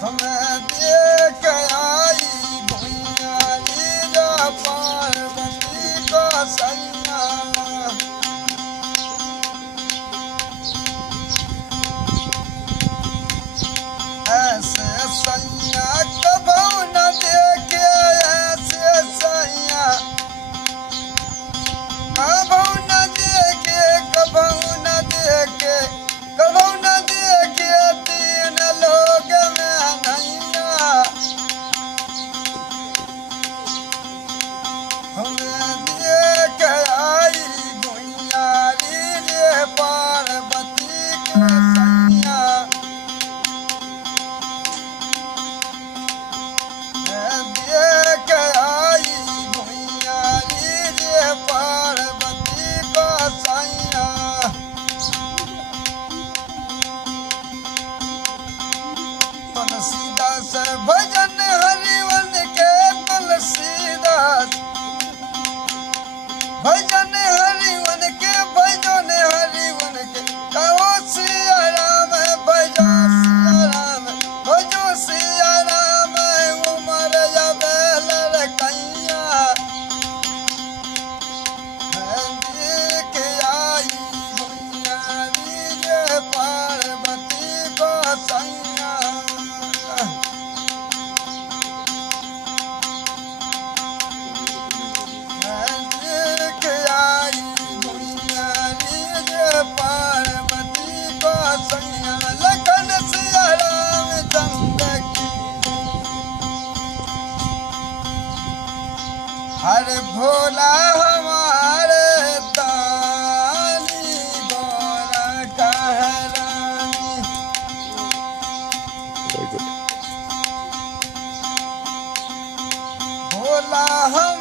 हमें देख आई भुइयारी जा पार्वती का सैया। ऐसे सैया कबहू न देखे, ऐसे सैया कबहू न देखे, कबहू न देखे, कबहू न देखे तीन लोग में नैया। हमें देख आई भुइयारी रे पार्वती के सैया। देख आई भुइयारी रे पार्वती का सैया। तुलसीदास भजन हरिवन के, तुलसीदास भजन हरिवन के, भजन हरिवन के। कहो सिया राम, भजो सिया राम, भजो सिया राम, उमर जबेल रकैया। देख आई भुइयारी रे पार्वती को सैया। देख आई भुइयारी रे पार्वती को सैया। लखन सिया राम चंद्र की, हर भोला हमारे दानी, गौरा कहरानी। Very good. भोला हम